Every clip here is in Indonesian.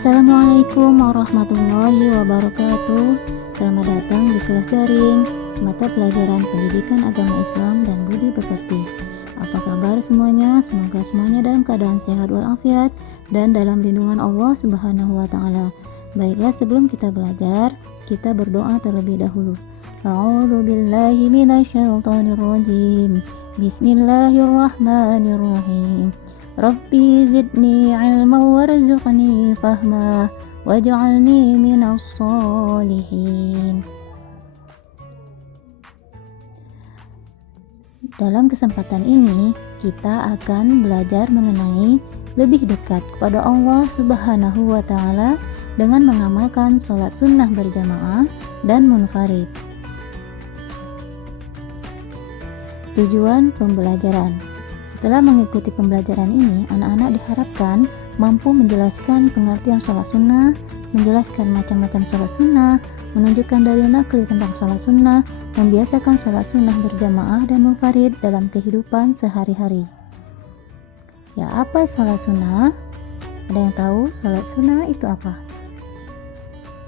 Assalamualaikum warahmatullahi wabarakatuh. Selamat datang di kelas daring mata pelajaran pendidikan agama Islam dan budi pekerti. Apa kabar semuanya? Semoga semuanya dalam keadaan sehat walafiat dan dalam lindungan Allah Subhanahu wa taala. Baiklah, sebelum kita belajar, kita berdoa terlebih dahulu. A'udzu billahi minasyaitonir rajim. Bismillahirrahmanirrahim. Rabbi zidni ilma warzuqni fahma waj'alni minas sholihin. Dalam kesempatan ini kita akan belajar mengenai lebih dekat kepada Allah Subhanahu wa taala dengan mengamalkan sholat sunnah berjamaah dan munfarid. Tujuan pembelajaran. Setelah mengikuti pembelajaran ini, anak-anak diharapkan mampu menjelaskan pengertian sholat sunnah, menjelaskan macam-macam sholat sunnah, menunjukkan dalil nakli tentang sholat sunnah, membiasakan sholat sunnah berjamaah dan munfarid dalam kehidupan sehari-hari. Ya, apa sholat sunnah? Ada yang tahu sholat sunnah itu apa?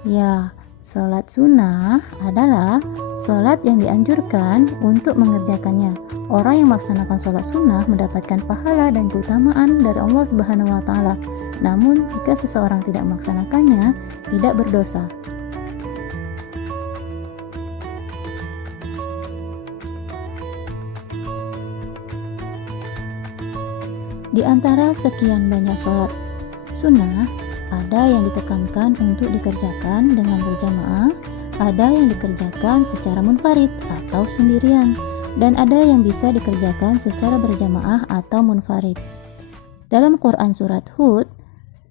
Ya, sholat sunnah adalah sholat yang dianjurkan untuk mengerjakannya. Orang yang melaksanakan sholat sunnah mendapatkan pahala dan keutamaan dari Allah Subhanahu wa taala. Namun, jika seseorang tidak melaksanakannya, tidak berdosa. Di antara sekian banyak sholat sunnah, ada yang ditekankan untuk dikerjakan dengan berjamaah, ada yang dikerjakan secara munfarid atau sendirian, dan ada yang bisa dikerjakan secara berjamaah atau munfarid. Dalam Quran surat Hud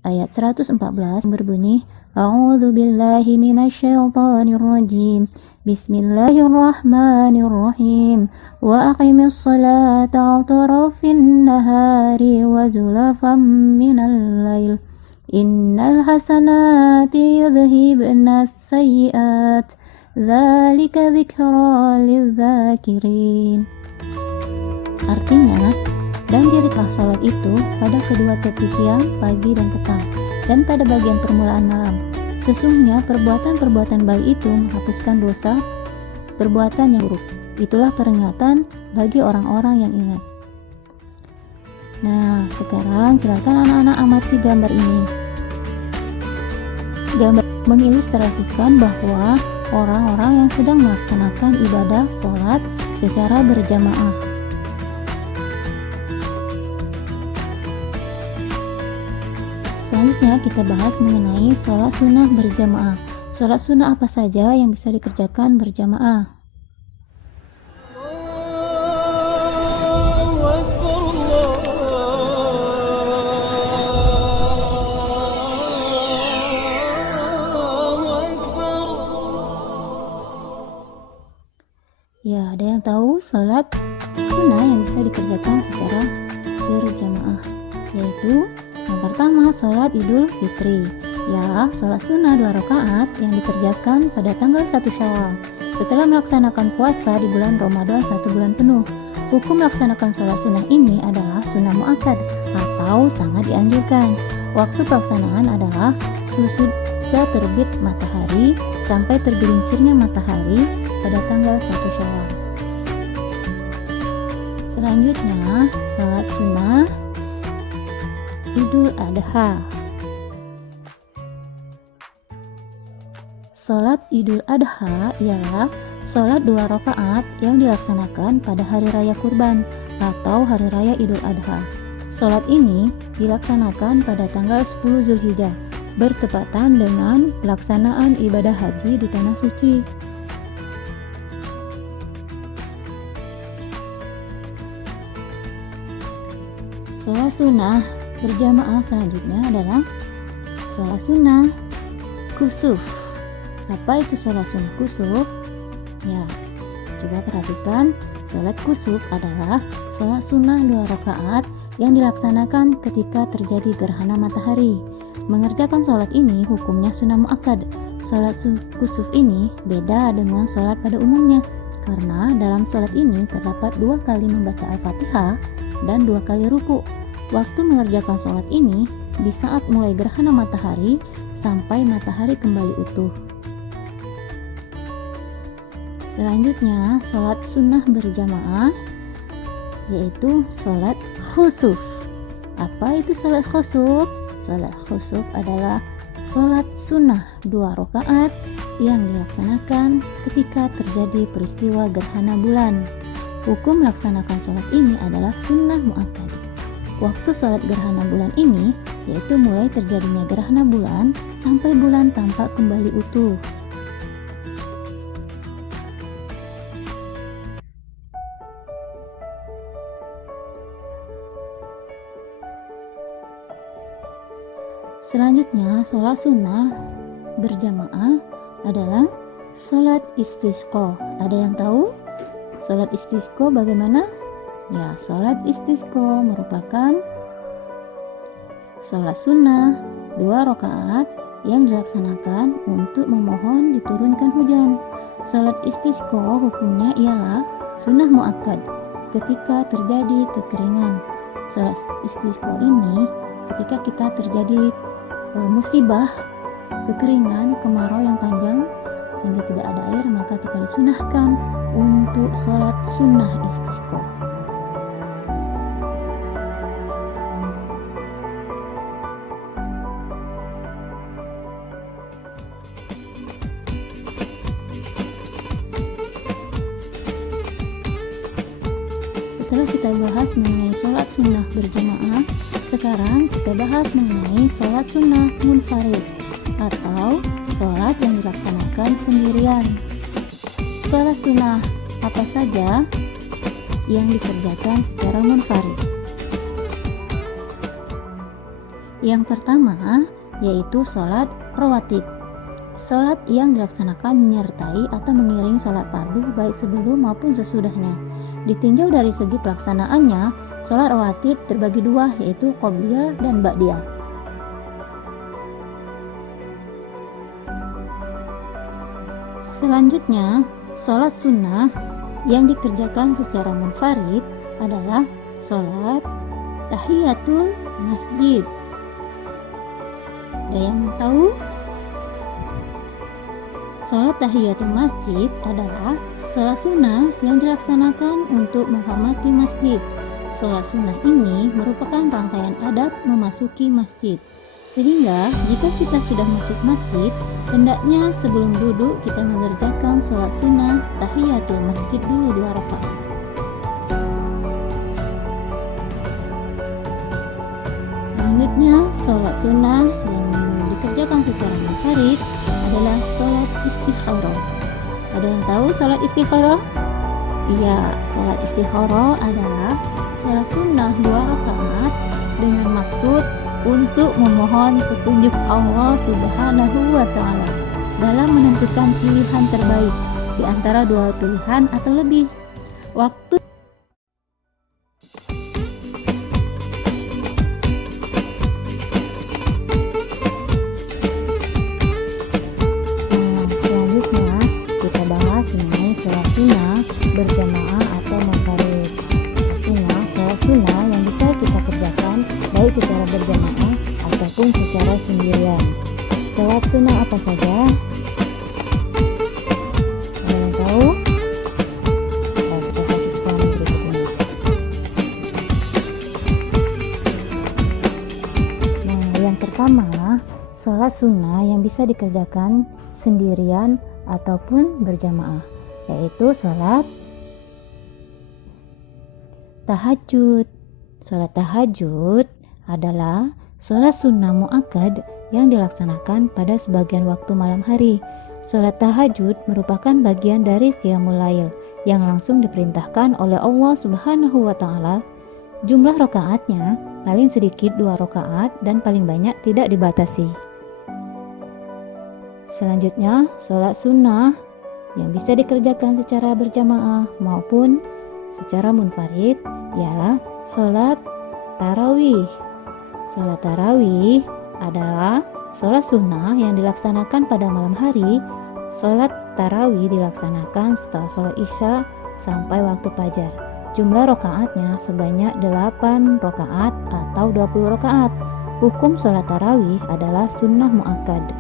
ayat 114 berbunyi, A'udzu billahi minasyaitonir rajim. Bismillahirrahmanirrahim. Wa aqimis salata tarafin nahari wa zulafam minal lail. Innal hasanati yudhhibna as-sayyi'at. Dzalika dzikra lidzakirin. Artinya, dan dirilah sholat itu pada kedua tepi siang, pagi dan petang, dan pada bagian permulaan malam. Sesungguhnya perbuatan-perbuatan baik itu menghapuskan dosa perbuatan yang buruk. Itulah peringatan bagi orang-orang yang ingat. Nah, sekarang silakan anak-anak amati gambar ini. Gambar mengilustrasikan bahwa orang-orang yang sedang melaksanakan ibadah sholat secara berjamaah. Selanjutnya kita bahas mengenai sholat sunnah berjamaah. Sholat sunnah apa saja yang bisa dikerjakan berjamaah? Ya, ada yang tahu sholat sunnah yang bisa dikerjakan secara berjamaah, yaitu yang pertama sholat Idul Fitri, ialah sholat sunnah 2 rakaat yang dikerjakan pada tanggal 1 Syawal setelah melaksanakan puasa di bulan Ramadan 1 bulan penuh. Hukum melaksanakan sholat sunnah ini adalah sunnah muakkad atau sangat dianjurkan. Waktu pelaksanaan adalah sesudah terbit matahari sampai tergelincirnya matahari pada tanggal 1 Syawal. Selanjutnya, sholat sunnah Idul Adha. Sholat Idul Adha ialah sholat 2 rakaat yang dilaksanakan pada hari raya Kurban atau hari raya Idul Adha. Sholat ini dilaksanakan pada tanggal 10 Zulhijjah, bertepatan dengan pelaksanaan ibadah haji di Tanah Suci. Sholat sunnah berjamaah selanjutnya adalah sholat sunnah kusuf. Apa itu sholat sunnah kusuf? Ya, coba perhatikan, sholat kusuf adalah sholat sunnah 2 rakaat yang dilaksanakan ketika terjadi gerhana matahari. Mengerjakan sholat ini hukumnya sunnah muakkad. Sholat kusuf ini beda dengan sholat pada umumnya, karena dalam sholat ini terdapat 2 kali membaca Al-Fatihah dan 2 kali ruku. Waktu mengerjakan sholat ini di saat mulai gerhana matahari sampai matahari kembali utuh. Selanjutnya, sholat sunnah berjamaah yaitu sholat khusuf. Apa itu sholat khusuf? Sholat khusuf adalah sholat sunnah 2 rakaat yang dilaksanakan ketika terjadi peristiwa gerhana bulan. Hukum melaksanakan sholat ini adalah sunnah muakkad. Waktu sholat gerhana bulan ini yaitu mulai terjadinya gerhana bulan sampai bulan tampak kembali utuh. Selanjutnya, sholat sunnah berjamaah adalah sholat istisqa. Ada yang tahu sholat istisqa bagaimana? Ya, sholat istisqa merupakan sholat sunnah 2 rakaat yang dilaksanakan untuk memohon diturunkan hujan. Sholat istisqa hukumnya ialah sunnah muakkad ketika terjadi kekeringan. Sholat istisqa ini ketika kita terjadi musibah, kekeringan, kemarau yang panjang sehingga tidak ada air, maka kita disunahkan untuk sholat sunnah istisqa. Setelah kita bahas mengenai sholat sunnah berjamaah, sekarang kita bahas mengenai sholat sunnah munfarid atau sholat yang dilaksanakan sendirian. Sholat sunnah apa saja yang dikerjakan secara munfarid? Yang pertama yaitu sholat rawatib. Sholat yang dilaksanakan menyertai atau mengiring sholat fardu baik sebelum maupun sesudahnya. Ditinjau dari segi pelaksanaannya, sholat rawatib terbagi 2 yaitu qobliyah dan ba'diyah. Selanjutnya, sholat sunnah yang dikerjakan secara munfarid adalah sholat tahiyatul masjid. Ada yang tahu? Sholat tahiyatul masjid adalah sholat sunnah yang dilaksanakan untuk menghormati masjid. Sholat sunnah ini merupakan rangkaian adab memasuki masjid. Sehingga jika kita sudah masuk masjid, hendaknya sebelum duduk kita mengerjakan sholat sunnah tahiyatul masjid dulu 2 rakaat. Selanjutnya, sholat sunnah yang dikerjakan secara munfarid adalah sholat istikharah. Ada yang tahu sholat istikharah? Iya, sholat istikharah adalah sholat sunnah 2 rakaat dengan maksud untuk memohon petunjuk Allah Subhanahu wa Ta'ala dalam menentukan pilihan terbaik di antara 2 pilihan atau lebih. Waktu selanjutnya kita bahas mengenai sholat sunnah berjamaah atau munfarid. Artinya sholat sunnah yang bisa kita kerjakan baik secara berjamaah ataupun secara sendirian. Sholat sunnah apa saja? Ada yang tahu? Kita saksikan berikut ini. Nah, yang pertama, sholat sunnah yang bisa dikerjakan sendirian ataupun berjamaah, yaitu sholat tahajud. Sholat tahajud adalah sholat sunnah muakkad yang dilaksanakan pada sebagian waktu malam hari. Sholat tahajud merupakan bagian dari qiyamul lail yang langsung diperintahkan oleh Allah Subhanahu wa Ta'ala. Jumlah rakaatnya paling sedikit 2 rakaat dan paling banyak tidak dibatasi. Selanjutnya, sholat sunnah yang bisa dikerjakan secara berjamaah maupun secara munfarid ialah sholat tarawih. Sholat tarawih adalah sholat sunnah yang dilaksanakan pada malam hari. Sholat tarawih dilaksanakan setelah sholat isya sampai waktu fajar. Jumlah rakaatnya sebanyak 8 rakaat atau 20 rakaat. Hukum sholat tarawih adalah sunnah muakkad.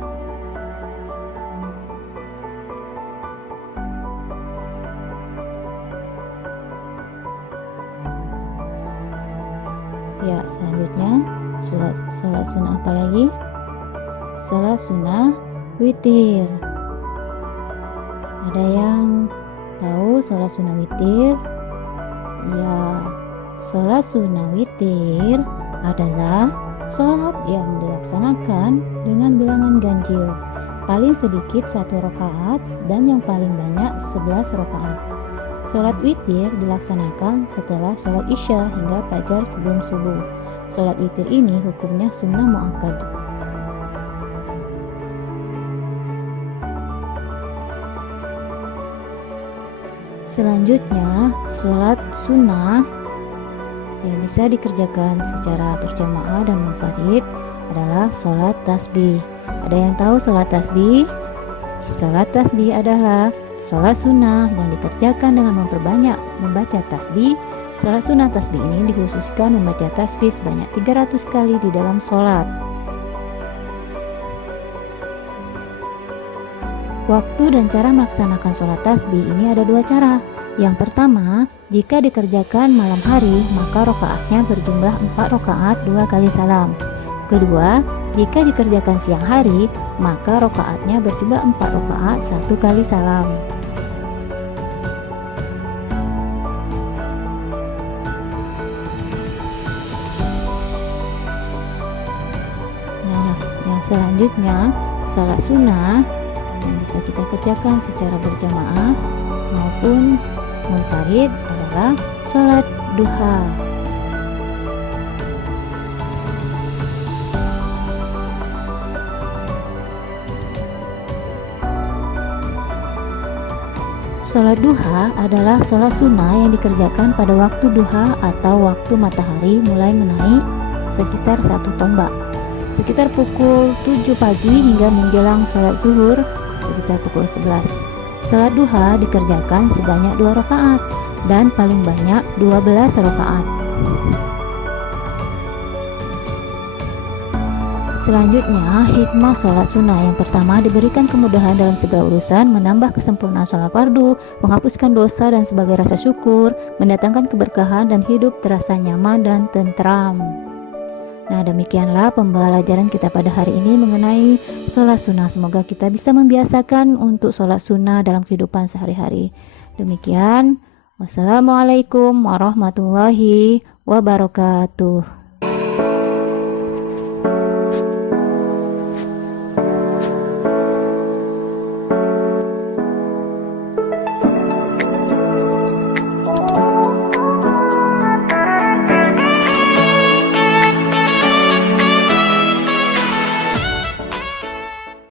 Ya, selanjutnya sholat sunnah apa lagi? Sholat sunnah witir. Ada yang tahu sholat sunnah witir? Ya, sholat sunnah witir adalah sholat yang dilaksanakan dengan bilangan ganjil, paling sedikit 1 rakaat dan yang paling banyak 11 rakaat. Sholat witir dilaksanakan setelah sholat isya hingga fajar sebelum subuh. Sholat witir ini hukumnya sunnah muakkad. Selanjutnya, sholat sunnah yang bisa dikerjakan secara berjamaah dan munfarid adalah sholat tasbih. Ada yang tahu sholat tasbih? Sholat tasbih adalah sholat sunnah yang dikerjakan dengan memperbanyak membaca tasbih. Sholat sunnah tasbih ini dikhususkan membaca tasbih sebanyak 300 kali di dalam sholat. Waktu dan cara melaksanakan sholat tasbih ini ada 2 cara. Yang pertama, jika dikerjakan malam hari, maka rakaatnya berjumlah 4 rakaat 2 kali salam. Kedua, jika dikerjakan siang hari, maka rakaatnya berjumlah 4 rakaat 1 kali salam. Nah, yang selanjutnya, sholat sunnah yang bisa kita kerjakan secara berjamaah maupun munfarid adalah sholat duha. Sholat duha adalah sholat sunnah yang dikerjakan pada waktu duha atau waktu matahari mulai menaik sekitar 1 tombak, sekitar pukul 7 pagi hingga menjelang sholat zuhur sekitar pukul 11. Sholat duha dikerjakan sebanyak 2 rakaat dan paling banyak 12 rakaat. Selanjutnya, hikmah sholat sunnah. Yang pertama, diberikan kemudahan dalam segala urusan, menambah kesempurnaan sholat fardu, menghapuskan dosa dan sebagai rasa syukur, mendatangkan keberkahan dan hidup terasa nyaman dan tentram. Nah, demikianlah pembelajaran kita pada hari ini mengenai sholat sunnah. Semoga kita bisa membiasakan untuk sholat sunnah dalam kehidupan sehari-hari. Demikian, wassalamualaikum warahmatullahi wabarakatuh.